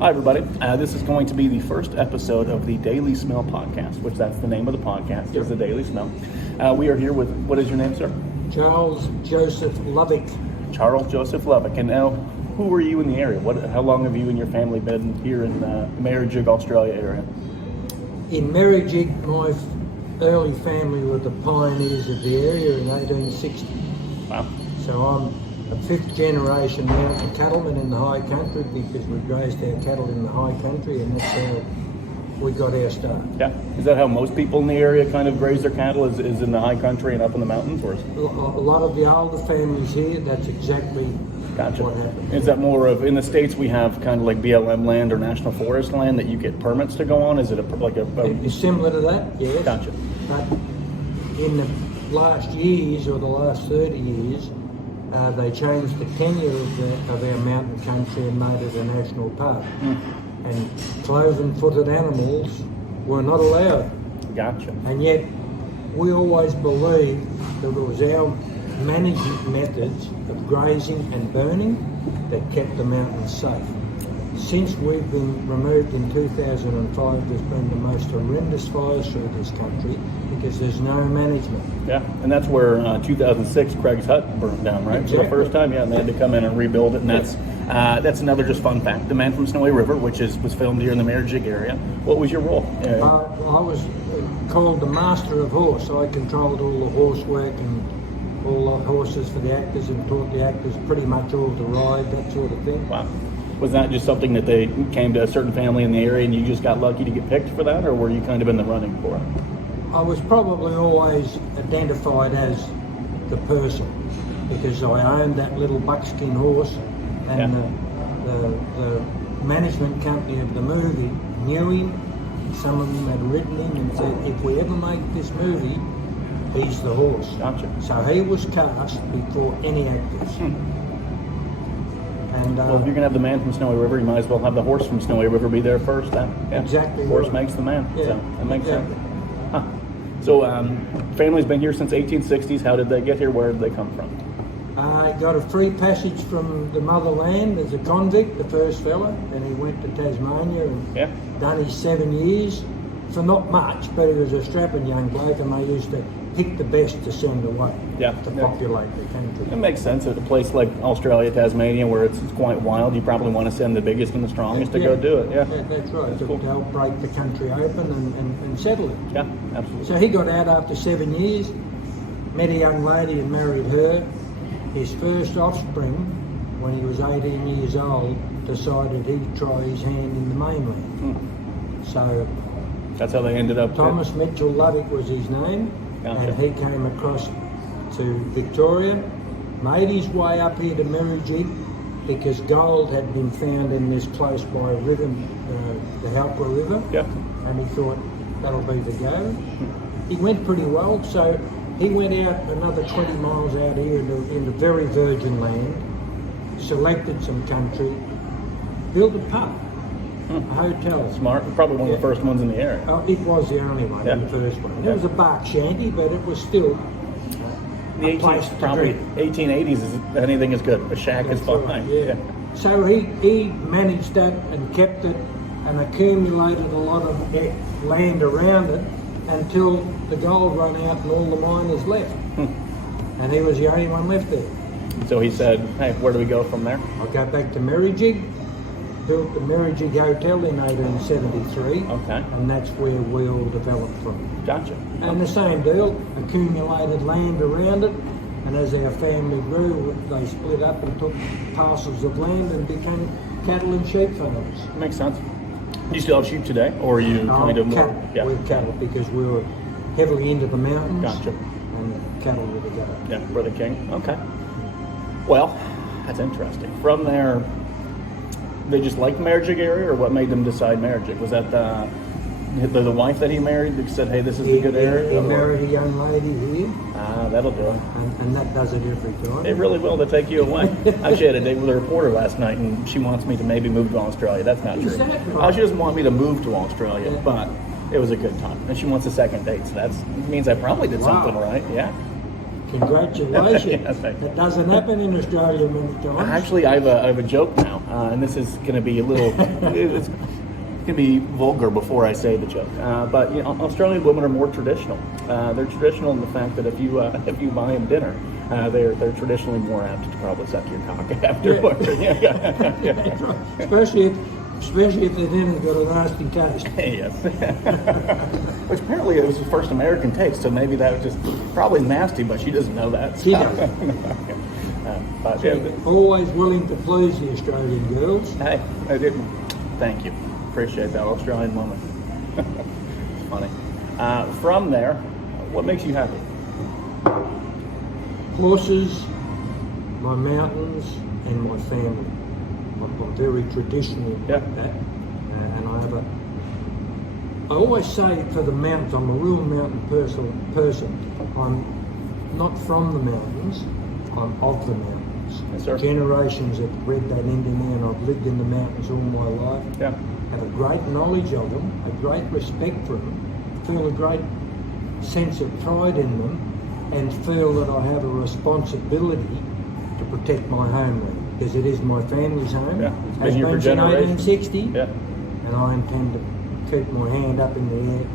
Hi, everybody. This is going to be the first episode of the Daily Smell podcast, which that's the name of the podcast, is the Daily Smell. We are here with, what is your name, sir? Charles Joseph Lovick. Charles Joseph Lovick. And now, who were you in the area? How long have you and your family been here in the Merrijig, Australia area? In Merrijig, my early family were the pioneers of the area in 1860. Wow. So I'm a fifth generation mountain cattleman in the high country because we raised our cattle in the high country, and that's how we got our start. Yeah. Is that how most people in the area kind of graze their cattle, is in the high country and up in the mountains? Or A lot of the older families here, that's exactly Gotcha. what happened. Is that more of, in the States we have kind of like BLM land or national forest land that you get permits to go on? Is it It's similar to that, yes. Gotcha. But in the last years, or the last 30 years, they changed the tenure of our mountain country and made it a national park. And cloven-footed animals were not allowed. Gotcha. And yet, we always believed that it was our management methods of grazing and burning that kept the mountains safe. Since we've been removed in 2005, there's been the most horrendous fires through this country because there's no management. Yeah, and that's where 2006 Craig's Hut burned down, right? Exactly. For the first time, yeah, and they had to come in and rebuild it, and that's another just fun fact. The Man from Snowy River, which was filmed here in the Merrijig area. What was your role? I was called the Master of Horse. I controlled all the horse work and all the horses for the actors and taught the actors pretty much all to ride, that sort of thing. Wow. Was that just something that they came to a certain family in the area and you just got lucky to get picked for that, or were you kind of in the running for it? I was probably always identified as the person because I owned that little buckskin horse, and the management company of the movie knew him. Some of them had written him and said, if we ever make this movie, he's the horse. Gotcha. So he was cast before any actors. And, well, if you're going to have the Man from Snowy River, you might as well have the horse from Snowy River be there first. Exactly. Horse right. makes the man. Yeah, So that makes exactly. sense. Huh. So family's been here since 1860s. How did they get here? Where did they come from? I got a free passage from the motherland as a convict, the first fella, and he went to Tasmania and done his 7 years for not much, but he was a strapping young bloke, and they used to pick the best to send away to populate the country. It makes sense. At a place like Australia, Tasmania, where it's quite wild, you probably want to send the biggest and the strongest to go do it. Yeah, that's right. That's to cool. help break the country open and settle it. Yeah, absolutely. So he got out after 7 years, met a young lady and married her. His first offspring, when he was 18 years old, decided he'd try his hand in the mainland. So that's how they ended up. Thomas Mitchell Lovick was his name. Gotcha. And he came across to Victoria, made his way up here to Merrijig because gold had been found in this close by river, the Halpa River. Yeah. And he thought, that'll be the go. He went pretty well, so he went out another 20 miles out here into very virgin land, selected some country, built a pub. A hotel. Smart. Probably one of the first ones in the area. Oh, it was the only one, the first one. It was a bark shanty, but it was still the place to probably drink. 1880s is anything is good. A shack is fine. Right, yeah. So he managed that and kept it and accumulated a lot of land around it until the gold run out and all the miners left. And he was the only one left there. So he said, hey, where do we go from there? I'll go back to Merrijig. Built the Merrijig Hotel in 1873, and that's where we all developed from. Gotcha. And the same deal, accumulated land around it, and as our family grew, they split up and took parcels of land and became cattle and sheep farmers. Makes sense. Do you still have sheep today, or are you kind of more? Cattle. Yeah. We're cattle because we were heavily into the mountains. Gotcha. And cattle were the go. Yeah, for the king. Okay. Well, that's interesting. From there, they just liked the Merrijig area, or what made them decide Merrijig? Was that the wife that he married that said, hey, this is the good area? He married a young lady here. Ah, that'll do it. And that does it every time. It really will to take you away. I actually had a date with a reporter last night, and she wants me to maybe move to Australia. That's not true. Exactly. She doesn't want me to move to Australia, but it was a good time. And she wants a second date, so that means I probably did something right. Yeah. Congratulations. Yeah, thank you. That doesn't happen in Australia many times. Actually, I have a joke now, and this is going to be a little. It's going to be vulgar before I say the joke. But you know, Australian women are more traditional. They're traditional in the fact that if you buy them dinner, they're traditionally more apt to probably suck your cock afterwards. That's right. Especially if the dinner's got a nasty taste. Yes. Which apparently it was his first American taste, so maybe that was just probably nasty, but she doesn't know that. She doesn't. But, Always willing to please the Australian girls. hey, I didn't. Thank you. Appreciate that, Australian woman. It's funny. From there, what makes you happy? Horses, my mountains, and my family. I'm very traditional like that, and I always say for the mountains, I'm a real mountain person. I'm not from the mountains, I'm of the mountains. Yes, sir. Generations have read that into me, and I've lived in the mountains all my life. Yeah. Have a great knowledge of them, a great respect for them, feel a great sense of pride in them, and feel that I have a responsibility to protect my homeland. Because it is my family's home. Yeah, it's Has been here for been since generations. 1860, Yeah. and I intend to keep my hand up in the air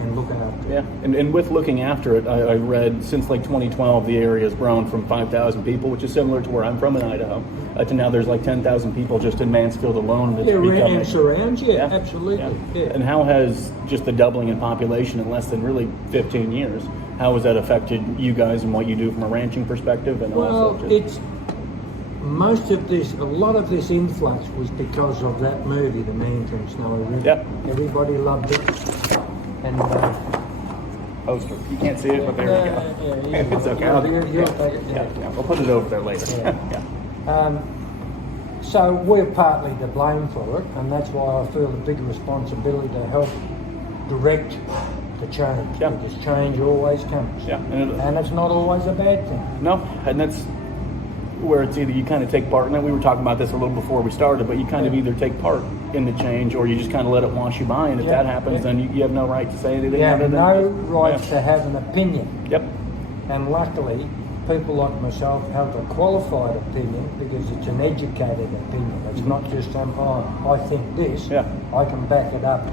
and look after it. Yeah, and with looking after it, I read since like 2012, the area has grown from 5,000 people, which is similar to where I'm from in Idaho, to now there's like 10,000 people just in Mansfield alone. And it's becoming- and surrounds, absolutely. Yeah. And how has just the doubling in population in less than really 15 years, how has that affected you guys and what you do from a ranching perspective? And Well, also just, a lot of this influx was because of that movie, The Man from Snowy River. Yep. Everybody loved it. And poster. You can't see it, but there we go. It's okay. You'll take it. Yeah, we'll put it over there later. Yeah. So we're partly to blame for it, and that's why I feel a big responsibility to help direct the change. Yeah. Because change always comes. Yeah. And it's not always a bad thing. No, and that's where it's either you kind of take part, and we were talking about this a little before we started, but you kind of either take part in the change or you just kind of let it wash you by, and if that happens, then you have no right to say anything. You have other than no just- right to have an opinion. Yep. And luckily, people like myself have a qualified opinion because it's an educated opinion. It's not just some, I think this. Yeah. I can back it up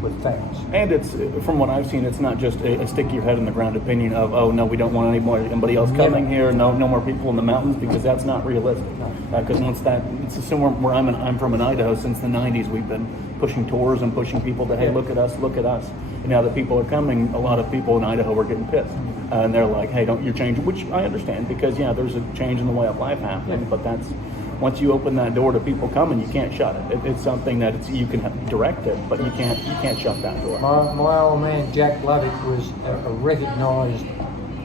with facts. And it's, from what I've seen, it's not just a stick your head in the ground opinion of, oh no, we don't want anybody else coming here, no more people in the mountains, because that's not realistic. Because once it's similar where I'm from in Idaho. Since the 90s, we've been pushing tours and pushing people to, hey, look at us. And now that people are coming, a lot of people in Idaho are getting pissed. And they're like, hey, don't you change, which I understand, because there's a change in the way of life happening, but that's, once you open that door to people coming, you can't shut it. It's something that you can direct it, but you can't shut that door. My old man Jack Lovick was a recognised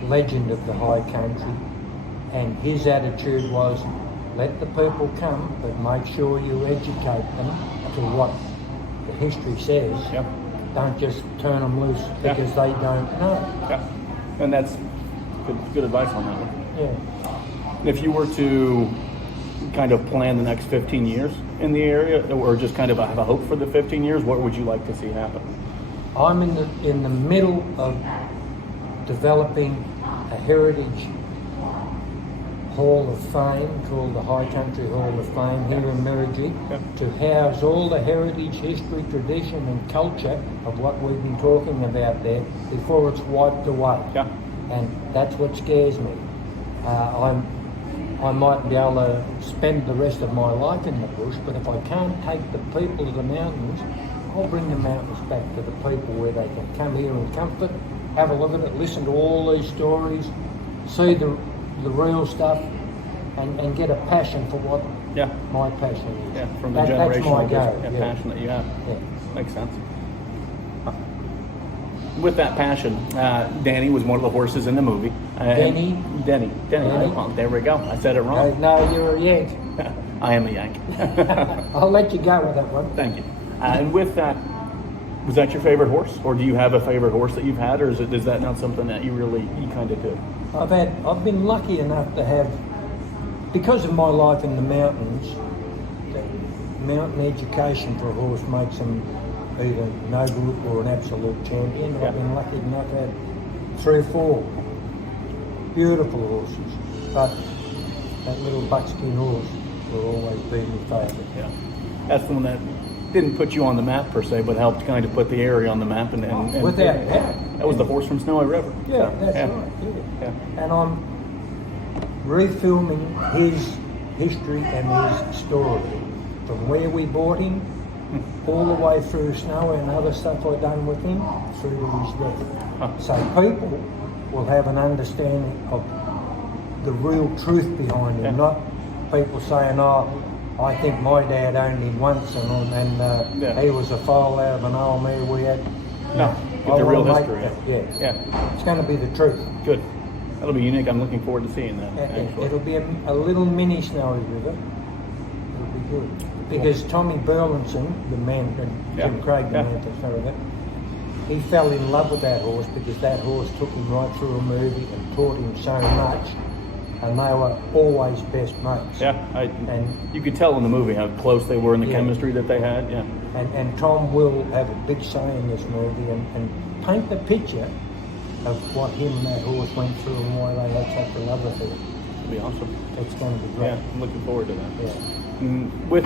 legend of the high country, and his attitude was, let the people come, but make sure you educate them to what the history says. Yep. Don't just turn them loose because they don't know. Yeah. And that's good advice on that one. Yeah. If you were to kind of plan the next 15 years in the area, or just kind of have a hope for the 15 years, what would you like to see happen? I'm in the middle of developing a heritage Hall of Fame called the High Country Hall of Fame here in Merrigy to house all the heritage, history, tradition and culture of what we've been talking about there before it's wiped away. Yeah. And that's what scares me. I might be able to spend the rest of my life in the bush, but if I can't take the people to the mountains, I'll bring the mountains back to the people where they can come here in comfort, have a look at it, listen to all these stories, see the real stuff, and get a passion for what my passion is. Yeah, from the That's my generational goal. passion that you have. Yeah. Makes sense. With that passion, Danny was one of the horses in the movie. Denny. There we go. I said it wrong. No, you're a Yank. I am a Yank. I'll let you go with that one. Thank you. And with that, was that your favorite horse, or do you have a favorite horse that you've had, or is that not something that you kind of do? I've been lucky enough to have, because of my life in the mountains, the mountain education for a horse makes them either no good or an absolute champion. I've been lucky enough to have 3 or 4 beautiful horses, but that little buckskin horse will always be my favourite. Yeah, that's the one that didn't put you on the map per se, but helped kind of put the area on the map. And without doubt. That was the horse from Snowy River. Yeah, So, that's yeah. right. Yeah. Yeah. And I'm refilming his history and his story from where we bought him all the way through Snowy and other stuff I've done with him through to his death. Huh. So people will have an understanding of the real truth behind him, Yeah. not people saying, "Oh, I think my dad owned him once and Yeah. he was a foal out of an old mare we had." No, I get the real wanna make history. that, yeah. Yeah, It's going to be the truth. good. That'll be unique. I'm looking forward to seeing that. Actually. It'll be a little mini Snowy River. It'll be good. Because Tommy Burlinson, the man, Yeah. Tim Craig, the Yeah. man for Snowy River, he fell in love with that horse because that horse took him right through a movie and taught him so much, and they were always best mates. Yeah, And you could tell in the movie how close they were in the Yeah. chemistry that they had. Yeah, and Tom will have a big say in this movie and paint the picture of what him and that horse went through and why they had such a love affair. it'll be awesome. It's going to be great. Yeah, I'm looking forward to that. Yeah. With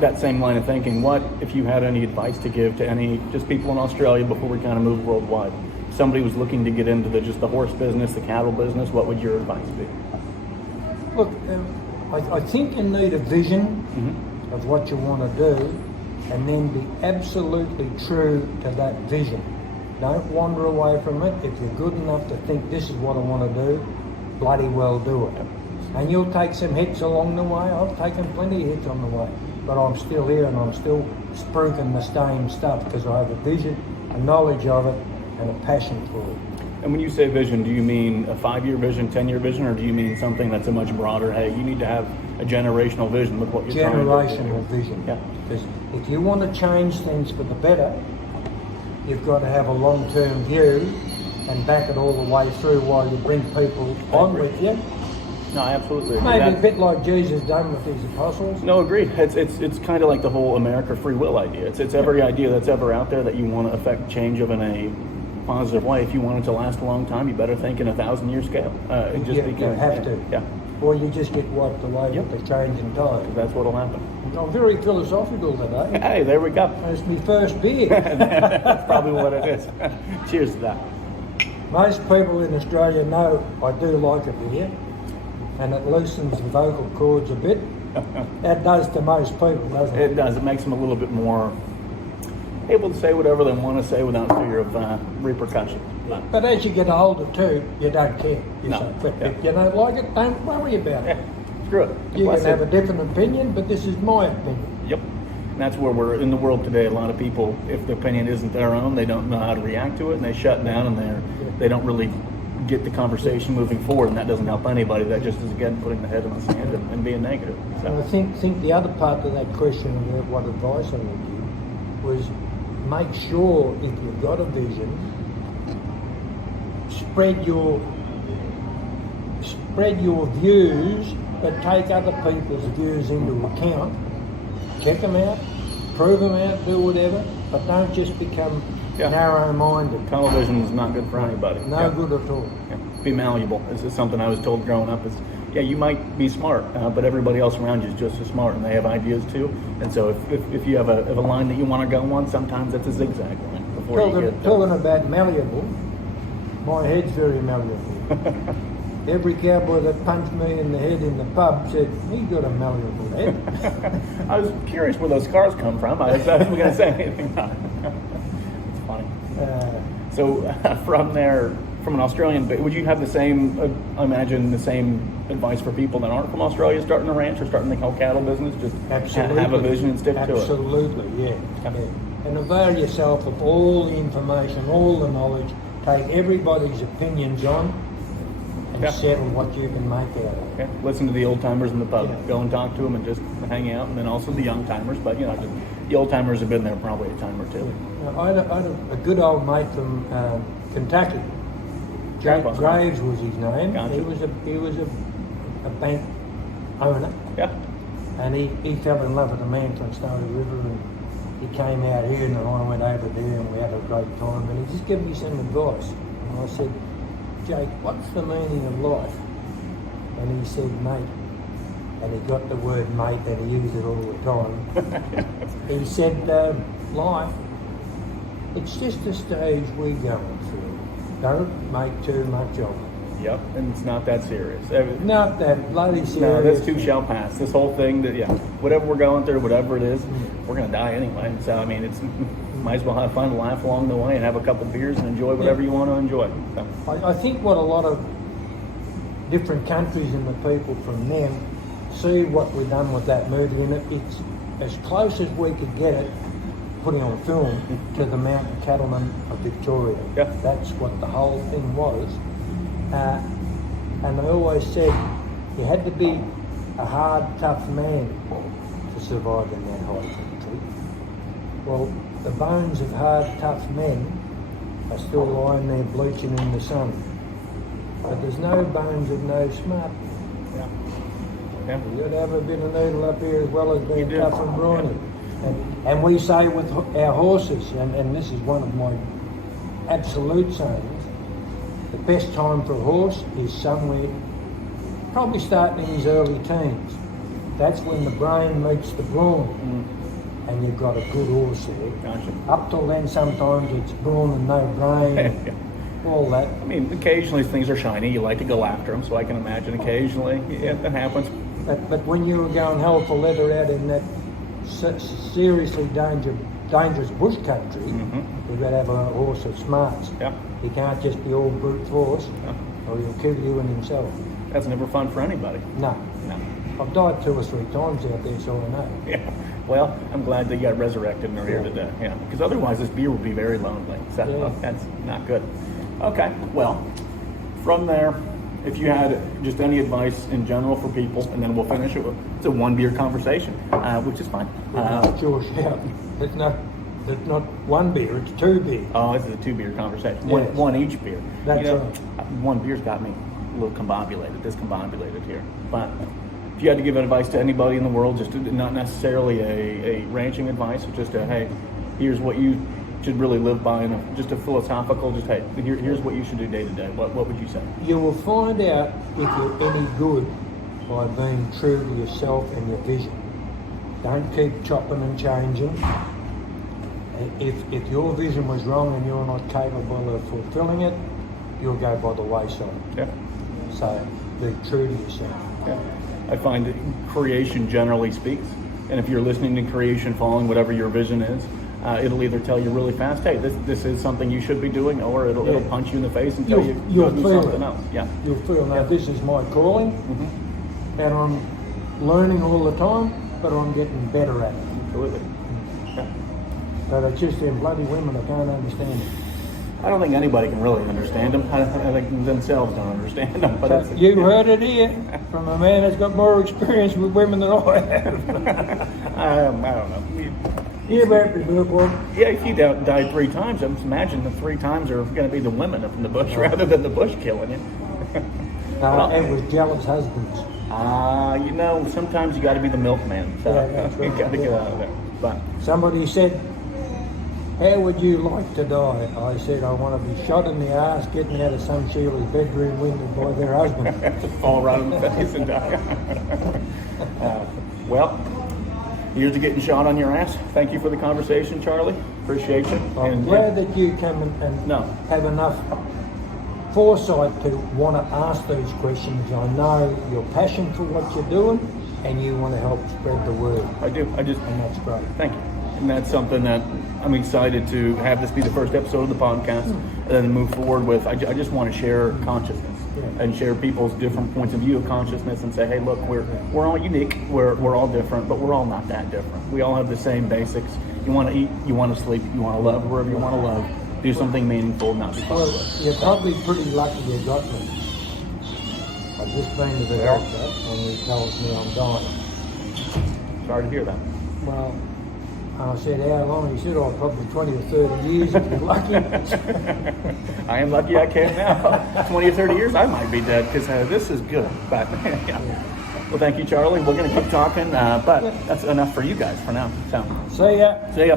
that same line of thinking, what if you had any advice to give to any just people in Australia before we kind of move worldwide? If somebody was looking to get into just the horse business, the cattle business, what would your advice be? Look, I think you need a vision of what you want to do and then be absolutely true to that vision. Don't wander away from it. If you're good enough to think this is what I want to do, bloody well do it. And you'll take some hits along the way. I've taken plenty of hits on the way. But I'm still here and I'm still spruiking the same stuff because I have a vision, a knowledge of it, and a passion for it. And when you say vision, do you mean a 5-year vision, 10-year vision, or do you mean something that's a much broader, hey, you need to have a generational vision with what you're trying to do? Generational vision. Yeah. Because if you want to change things for the better, you've got to have a long-term view and back it all the way through while you bring people on with you. No, I absolutely agree. Maybe a bit like Jesus done with his apostles. No, agreed. It's kind of like the whole America free will idea. It's every idea that's ever out there that you want to affect change of in a positive way. If you want it to last a long time, you better think in a 1,000-year scale. You have to. Yeah. Or you just get wiped away with the change in time. That's what'll happen. I'm very philosophical today. Hey, there we go. It's my first beer. That's probably what it is. Cheers to that. Most people in Australia know I do like a beer, and it loosens the vocal cords a bit. That does to most people, doesn't it? It does. It makes them a little bit more able to say whatever they want to say without fear of repercussion. But as you get older too, you don't care. You No. say, "But Yeah. if you don't like it, don't worry about it. Yeah, screw it. You Plus can have it- a different opinion, but this is my opinion. Yep. And that's where we're in the world today. A lot of people, if the opinion isn't their own, they don't know how to react to it, and they shut down, and they don't really get the conversation moving forward, and that doesn't help anybody. That just is again putting the head in the sand and being negative. And I So, think the other part of that question about what advice I would give was make sure if you've got a vision, spread your views, but take other people's views into account. Check them out, prove them out, do whatever, but don't just become Yeah. narrow-minded. tunnel vision is not good for anybody. No Yeah. good at all. Yeah. Be malleable. This is something I was told growing up. Is you might be smart, but everybody else around you is just as smart, and they have ideas too. And so if you have a line that you want to go on, sometimes it's a zigzag line before you get. Talking about malleable, my head's very malleable. Every cowboy that punched me in the head in the pub said, "He's got a malleable head." I was curious where those scars come from. I wasn't going to say anything about it. It's funny. So from there, from an Australian, would you have the same, I imagine, the same advice for people that aren't from Australia starting a ranch or starting the whole cattle business? Just Absolutely. have a vision and stick to it. Absolutely, yeah. And avail yourself of all the information, all the knowledge, take everybody's opinions on, and Yeah. settle what you can make out of it. Okay. Listen to the old timers in the pub. Yeah. Go and talk to them and just hang out, and then also the young timers. But the old timers have been there probably a time or two. I had a good old mate from Kentucky. Grandpa. Graves was his name. Gotcha. He was a bank owner, Yeah. and he fell in love with a man from Snowy River, and he came out here, and I went over there, and we had a great time. And he just gave me some advice, and I said, Jake, what's the meaning of life? And he said, mate. And he got the word mate and he used it all the time. He said, life, it's just a stage we're going through. Don't make too much of it. Yep, and it's not that serious. Not that bloody serious. No, this too shall pass. This whole thing, that whatever we're going through, whatever it is, we're going to die anyway. So, I mean, might as well have fun, laugh along the way, and have a couple beers and enjoy whatever you want to enjoy. So. I think what a lot of different countries and the people from them see what we've done with that movie, and it's as close as we could get it, putting on film, to the Mountain Cattlemen of Victoria. Yeah. That's what the whole thing was. And they always said you had to be a hard, tough man to survive in that high country. Well, the bones of hard, tough men are still lying there bleaching in the sun. But there's no bones of no smart. Yeah. You've got to have a bit of noodle up here as well as being tough and brawny. And we say with our horses, and this is one of my absolute sayings, the best time for a horse is somewhere, probably starting in his early teens. That's when the brain meets the brawn, and you've got a good horse there. Gotcha. Up till then, sometimes it's brawn and no brain, all that. I mean, occasionally things are shiny. You like to go after them, so I can imagine occasionally that happens. But when you were going hell for leather out in that seriously dangerous bush country, you've got to have a horse that smarts. Yeah. He can't just be all brute force, or he'll kill you and himself. That's never fun for anybody. No. I've died 2 or 3 times out there, so I know. Yeah. Well, I'm glad that you got resurrected and are here today. Yeah. Because otherwise, this beer would be very lonely. So that's not good. Okay. Well, from there, if you had just any advice in general for people, and then we'll finish it with it's a 1 beer conversation, which is fine. Sure, yeah. It's not 1 beer, it's 2 beers. Oh, it's a 2 beer conversation. Yes. One each beer. That's right. 1 beer's got me a little discombobulated here. But if you had to give advice to anybody in the world, just not necessarily a ranching advice, but just hey, here's what you should really live by, and just a philosophical, just hey, here's what you should do day to day. What would you say? You will find out if you're any good by being true to yourself and your vision. Don't keep chopping and changing. If your vision was wrong and you're not capable of fulfilling it, you'll go by the wayside. Yeah. So be true to yourself. Yeah. I find that creation generally speaks, and if you're listening to creation, following whatever your vision is, it'll either tell you really fast, hey, this is something you should be doing, or it'll punch you in the face and tell you'll do something else. Yeah. You'll feel, now this is my calling, and I'm learning all the time, but I'm getting better at it. Absolutely. Yeah. But it's just them bloody women that can't understand it. I don't think anybody can really understand them. I think themselves don't understand them. But so you heard it here from a man that's got more experience with women than I have. I don't know. Yeah, but yeah, if you died 3 times, I just imagine the 3 times are going to be the women from the bush rather than the bush killing you. And with jealous husbands. Sometimes you got to be the milkman. So that's right. You got to get out of there. But somebody said, how would you like to die? I said, I want to be shot in the ass, getting out of some Sheila's bedroom window by their husband. Fall right in the face and die. Well, here's to getting shot on your ass. Thank you for the conversation, Charlie. Appreciate you. I'm glad that you come and have enough foresight to want to ask these questions. I know your passion for what you're doing, and you want to help spread the word. I do. And that's great. Thank you. And that's something that I'm excited to have this be the first episode of the podcast, and then move forward with. I just want to share consciousness and share people's different points of view of consciousness, and say, hey, look, we're all unique. We're all different, but we're all not that different. We all have the same basics. You want to eat, you want to sleep, you want to love wherever you want to love. Do something meaningful, not be well, you're probably pretty lucky you got me. I've just been to the doctor, and he tells me I'm dying. Sorry to hear that. Well, I said, how long? He said, oh, probably 20 or 30 years if you're lucky. I am lucky I can now. 20 or 30 years, I might be dead, because this is good. But, Well, thank you, Charlie. We're going to keep talking, but that's enough for you guys for now. So, See ya. See ya.